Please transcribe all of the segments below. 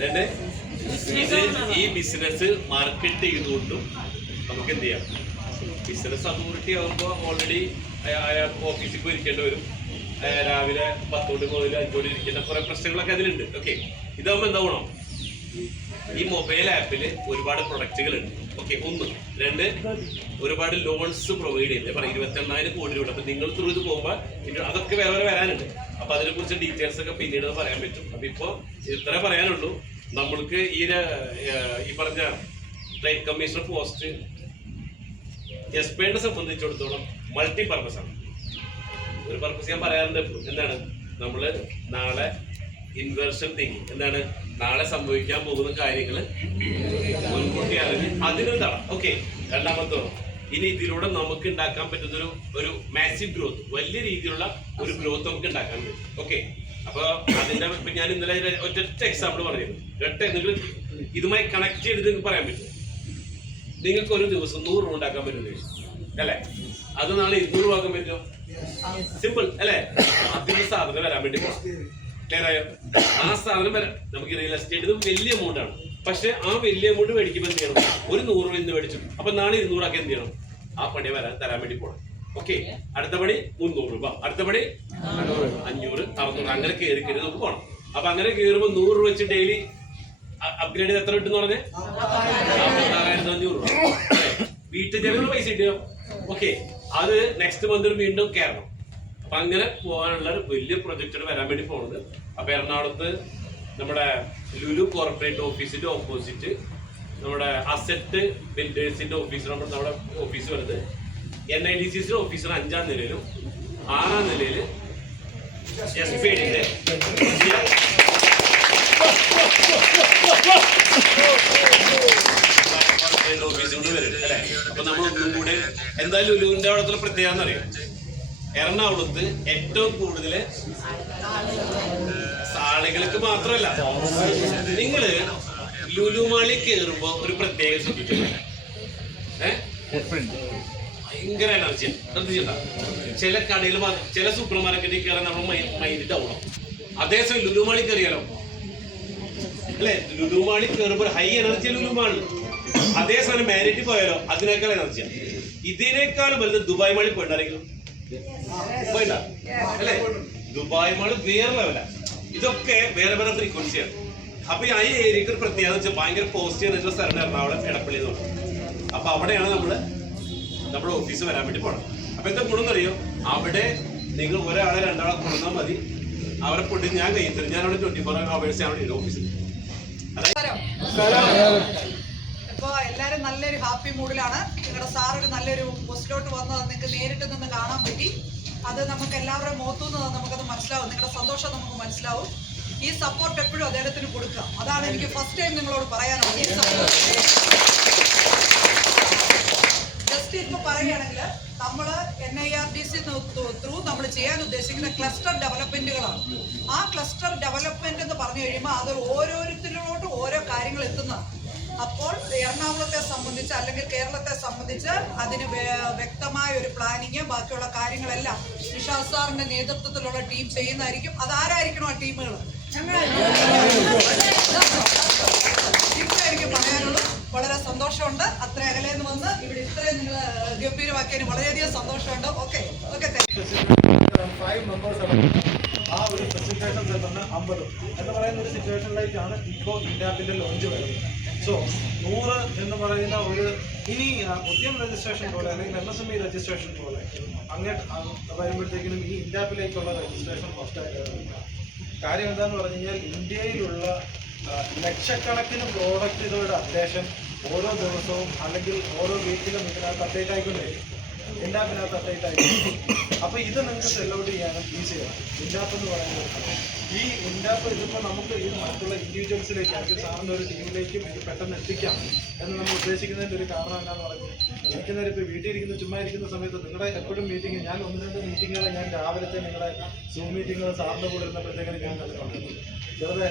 രണ്ട്, ഇത് ഈ ബിസിനസ് മാർക്കറ്റ് ചെയ്തുകൊണ്ടും നമുക്ക് എന്ത് ചെയ്യാം. ബിസിനസ് അതോറിറ്റി ആകുമ്പോൾ ഓൾറെഡി അയാൾ ഓഫീസിൽ പോയി ഇരിക്കേണ്ടി വരും. രാവിലെ 10 മുതൽ 5 ഇരിക്കേണ്ട കുറെ പ്രശ്നങ്ങളൊക്കെ അതിലുണ്ട്. ഓക്കെ, ഇതാകുമ്പോൾ എന്താ ഗുണം? ഈ മൊബൈൽ ആപ്പിൽ ഒരുപാട് പ്രൊഡക്റ്റുകളുണ്ട്. ഓക്കെ, 1. 2, ഒരുപാട് ലോൺസ് പ്രൊവൈഡ് ചെയ്യുന്നത്. 28,000 കോടി രൂപ. അപ്പൊ നിങ്ങൾ ത്രൂ ഇത് പോകുമ്പോൾ അതൊക്കെ വേറെ വരാനുണ്ട്. അപ്പൊ അതിനെ കുറിച്ച് ഡീറ്റെയിൽസ് ഒക്കെ പിന്നീട് പറയാൻ പറ്റും. അപ്പൊ ഇപ്പൊ ഇത്ര പറയാനുള്ളൂ. നമ്മൾക്ക് ഈ പറഞ്ഞ ട്രേഡ് കമ്മീഷണർ പോസ്റ്റ് എസ്പേഡിനെ സംബന്ധിച്ചിടത്തോളം മൾട്ടി പർപ്പസ് ആണ്. ഒരു പർപ്പസ് ഞാൻ പറയാറുണ്ട് എപ്പോഴും. എന്താണ്? നമ്മള് നാളെ ഇൻവേർഷൻ തിങ്കിങ്, എന്താണ് നാളെ സംഭവിക്കാൻ പോകുന്ന കാര്യങ്ങൾ മുൻകൂട്ടി അറിഞ്ഞ് അതിനൊരു തടം. ഓക്കെ, രണ്ടാമത്തോ ഇനി ഇതിലൂടെ നമുക്ക് ഉണ്ടാക്കാൻ പറ്റുന്ന ഒരു മാസീവ് ഗ്രോത്ത്, വലിയ രീതിയിലുള്ള ഒരു ഗ്രോത്ത് നമുക്ക് ഉണ്ടാക്കാൻ പറ്റും. ഓക്കെ, അപ്പൊ അതിന്റെ ഇപ്പൊ ഞാൻ ഇന്നലെ ഒറ്റ എക്സാമ്പിൾ പറഞ്ഞിരുന്നു. നിങ്ങൾ ഇതുമായി കണക്ട് ചെയ്തിട്ട് നിങ്ങൾക്ക് പറയാൻ പറ്റും. നിങ്ങൾക്ക് ഒരു ദിവസം 100 രൂപ ഉണ്ടാക്കാൻ പറ്റും അല്ലെ? അത് നാളെ 200 ആക്കാൻ പറ്റുമോ? സിമ്പിൾ അല്ലെ? അതിന് സാധനം വരാൻ വേണ്ടി പോകണം. ക്ലിയർ ആയോ? ആ സാധനം വരാം. നമുക്ക് റിയൽ എസ്റ്റേറ്റ് വലിയ എമൗണ്ട് ആണ്. പക്ഷെ ആ വലിയ എമൗണ്ട് മേടിക്കുമ്പോൾ എന്ത് ചെയ്യണം? ഒരു 100 രൂപ ഇന്ന് മേടിച്ചു, അപ്പൊ നാളെ 200 ആക്കി എന്ത് ചെയ്യണം? ആ പണി തരാൻ വേണ്ടി പോകണം. ഓക്കെ, അടുത്ത പണി 300 രൂപ, അടുത്ത പണി 500, 600, അങ്ങനെ കയറി നമുക്ക് പോകണം. അപ്പൊ അങ്ങനെ കയറുമ്പോൾ 100 രൂപ വെച്ച് ഡെയിലി അപ്ഗ്രേഡ് ചെയ്ത് എത്ര കിട്ടും പറഞ്ഞേ? 46,500 രൂപ. വീട്ടിൽ ചെലവിന് പൈസ കിട്ടുക. ഓക്കെ, അത് നെക്സ്റ്റ് മന്ത് വീണ്ടും കയറണം. അപ്പൊ അങ്ങനെ പോകാനുള്ള വലിയ പ്രൊജക്ട് വരാൻ വേണ്ടി പോകുന്നത്. അപ്പൊ എറണാകുളത്ത് നമ്മുടെ ലുലു കോർപ്പറേറ്റ് ഓഫീസിന്റെ ഓപ്പോസിറ്റ് നമ്മുടെ അസറ്റ് ബിൽഡേഴ്സിന്റെ ഓഫീസ്, നമ്മുടെ ഓഫീസ് വരുന്നത് NIDCC ഓഫീസർ 5ാം നിലയിലും 6ാം നിലയിൽ എസ്പേഡിന്റെ ഓഫീസുകൊണ്ട് വരും അല്ലെ? അപ്പൊ നമ്മൾ ഒന്നും കൂടെ എന്തായാലും ലുലുവിന്റെ അവിടത്തുള്ള പ്രത്യേകത എന്നറിയാം. എറണാകുളത്ത് ഏറ്റവും കൂടുതൽ ആളുകൾക്ക് മാത്രമല്ല, നിങ്ങള് ലുലുമാളി കയറുമ്പോ ഒരു പ്രത്യേക ശ്രദ്ധിച്ചില്ല, ഭയങ്കര എനർജി ശ്രദ്ധിച്ചിട്ടുണ്ട. ചില കടയിൽ, ചില സൂപ്പർ മാർക്കറ്റിൽ കയറാൻ നമ്മൾ മൈൻഡ് ഡൗൺ ആവും. അതേസമയം ലുലുമാളി കയറിയാലോ അല്ലെ? ലുലുമാളി കയറുമ്പോൾ ഹൈ എനർജി ലുലുമാളി. അതേസമയം മാരിറ്റി പോയാലോ അതിനേക്കാൾ എനർജിയാണ്. ഇതിനേക്കാളും വലുത് ദുബായ് മാളി പോയിട്ടാണെങ്കിലും പോയിട്ട അല്ലെ? ദുബായ് മാള് വേറെ ലെവല. ഇതൊക്കെ വേറെ വേറെ ഫ്രീക്വൻസിയാണ്. അപ്പൊ ഈ ഏരിയക്ക് ഒരു പ്രത്യേകത വെച്ചാൽ ഭയങ്കര പോസിറ്റീവ് ആയിട്ടുള്ള സ്ഥലം എറണാകുളം എടപ്പള്ളി എന്ന് പറയുന്നത്. അപ്പൊ അവിടെയാണ് നമ്മുടെ ഓഫീസ് വരാൻ വേണ്ടി പോകണം. അപ്പൊ എന്താ ഗുണം അറിയോ? അവിടെ നിങ്ങൾ ഒരാളെ 2 ആളെ കൊണ്ടുവന്നാൽ മതി. അവരെ പൊട്ടി ഞാൻ കൈ തരും. ഞാൻ അവിടെ 24 hours അവിടെ ഓഫീസിൽ. ഇപ്പൊ എല്ലാരും നല്ലൊരു ഹാപ്പി മൂഡിലാണ്. നിങ്ങളുടെ സാർ ഒരു നല്ലൊരു പോസ്റ്റിലോട്ട് വന്നത് നിങ്ങൾക്ക് നേരിട്ട് നിന്ന് കാണാൻ പറ്റി. അത് നമുക്ക് എല്ലാവരുടെയും മുഖത്തുനിന്ന് നമുക്കത് മനസ്സിലാവും. നിങ്ങളുടെ സന്തോഷം നമുക്ക് മനസ്സിലാവും. ഈ സപ്പോർട്ട് എപ്പോഴും അദ്ദേഹത്തിന് കൊടുക്കുക. അതാണ് എനിക്ക് ഫസ്റ്റ് ടൈം നിങ്ങളോട് പറയാനുള്ളത്. ഈ സപ്പോർട്ട് ജസ്റ്റ് ഇപ്പൊ പറയുകയാണെങ്കിൽ നമ്മൾ NIRDC ത്രൂ നമ്മൾ ചെയ്യാൻ ഉദ്ദേശിക്കുന്ന ക്ലസ്റ്റർ ഡെവലപ്മെന്റുകളാണ്. ആ ക്ലസ്റ്റർ ഡെവലപ്മെന്റ് എന്ന് പറഞ്ഞു കഴിയുമ്പോൾ അത് ഓരോരുത്തരോട്ടും ഓരോ കാര്യങ്ങൾ എത്തുന്നതാണ്. അപ്പോൾ എറണാകുളത്തെ സംബന്ധിച്ച് അല്ലെങ്കിൽ കേരളത്തെ സംബന്ധിച്ച് അതിന് വ്യക്തമായ ഒരു പ്ലാനിങ്, ബാക്കിയുള്ള കാര്യങ്ങളെല്ലാം നിഷാദ് സാറിന്റെ നേതൃത്വത്തിലുള്ള ടീം ചെയ്യുന്നതായിരിക്കും. അതാരായിരിക്കണം ആ ടീമുകൾ? ഇത്രയായിരിക്കും പറയാനുള്ളൂ. വളരെ സന്തോഷമുണ്ട്. അത്ര അകലെ നിന്ന് വന്ന് ഇവിടെ ഇത്രയും നിങ്ങൾ ഗംഭീരമാക്കിയതിന് വളരെയധികം സന്തോഷമുണ്ട്. ഓക്കെ ഓക്കെ, 5 members ആ ഒരു പ്രസന്റേഷൻ സെന്ററിന് 50 എന്ന് പറയുന്ന ഒരു സിറ്റുവേഷനിലേക്കാണ് ഇപ്പോൾ ഇന്ത്യാപ്പിന്റെ ലോഞ്ച് വരുന്നത്. സോ 100 എന്ന് പറയുന്ന ഒരു ഇനി ഉദ്യം രജിസ്ട്രേഷൻ പോലെ അല്ലെങ്കിൽ MSME രജിസ്ട്രേഷൻ പോലെ അങ്ങനെ വരുമ്പോഴത്തേക്കിനും ഈ ഇന്ത്യാപ്പിലേക്കുള്ള രജിസ്ട്രേഷൻ ഫസ്റ്റായിട്ട് കാര്യം എന്താണെന്ന് പറഞ്ഞു കഴിഞ്ഞാൽ ഇന്ത്യയിലുള്ള ലക്ഷക്കണക്കിന് പ്രോഡക്റ്റുകളുടെ അപ്ഡേഷൻ ഓരോ ദിവസവും അല്ലെങ്കിൽ ഓരോ വീക്കിലും ഇതിനകത്ത് അപ്ഡേറ്റ് ആയിക്കൊണ്ടിരിക്കും. ഇന്ത്യാപ്പിനകത്ത് അപ്ഡേറ്റ് ആയിക്കൊണ്ടിരിക്കും. അപ്പോൾ ഇത് നിങ്ങൾക്ക് സെൽ ഔട്ട് ചെയ്യാനും ഈസിയാണ്. ഇന്ത്യാപ്പ് എന്ന് പറയുന്നത് ഈ ഇന്ത്യാപ്പ് ഇതിപ്പോൾ നമുക്ക് ഈ മറ്റുള്ള ഇൻഡിവിജ്വൽസിലേക്ക് അല്ലെങ്കിൽ സാറിൻ്റെ ഒരു ടീമിലേക്കും ഇത് പെട്ടെന്ന് എത്തിക്കാം എന്ന് നമ്മൾ ഉദ്ദേശിക്കുന്നതിൻ്റെ ഒരു കാരണം എന്താണെന്ന് പറഞ്ഞാൽ എനിക്ക് നേരം ഇപ്പോൾ വീട്ടിൽ ഇരിക്കുന്ന ചുമ്മാ ഇരിക്കുന്ന സമയത്ത് നിങ്ങളുടെ എപ്പോഴും മീറ്റിംഗ് ഞാൻ 1-2 മീറ്റിങ്ങുകൾ ഞാൻ രാവിലത്തെ നിങ്ങളുടെ സൂം മീറ്റിങ്ങുകൾ സാറിൻ്റെ കൂടെ ഇരുന്നപ്പോഴത്തേക്കും ഞാൻ കണ്ടിട്ടുണ്ട്. വെറുതെ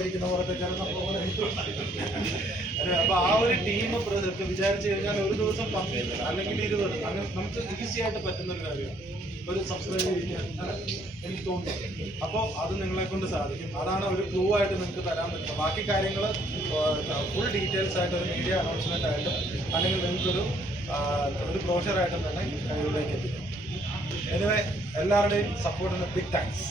ഇരിക്കുന്ന പോലത്തെ ചില സംഭവങ്ങൾ അപ്പൊ ആ ഒരു ടീം വിചാരിച്ചു കഴിഞ്ഞാൽ ഒരു ദിവസം 10 അല്ലെങ്കിൽ 20 അങ്ങനെ നമുക്ക് ഈസി ആയിട്ട് പറ്റുന്ന ഒരു കാര്യമാണ് ഒരു സബ്സ്ക്രൈബ് ചെയ്യാൻ എനിക്ക് തോന്നുന്നു. അപ്പോൾ അത് നിങ്ങളെ കൊണ്ട് സാധിക്കും. അതാണ് ഒരു ക്ലൂ ആയിട്ട് നിങ്ങൾക്ക് തരാൻ പറ്റുന്നത്. ബാക്കി കാര്യങ്ങൾ ഫുൾ ഡീറ്റെയിൽസ് ആയിട്ട് ഒരു മീഡിയ അനൗൺസ്മെന്റ് ആയിട്ടും അല്ലെങ്കിൽ നിങ്ങൾക്കൊരു ബ്രോഷറായിട്ടും തന്നെ കഴിവിലേക്ക് എത്തിക്കും. എനിവേ എല്ലാവരുടെയും സപ്പോർട്ടിന് ബിഗ് താങ്ക്സ്.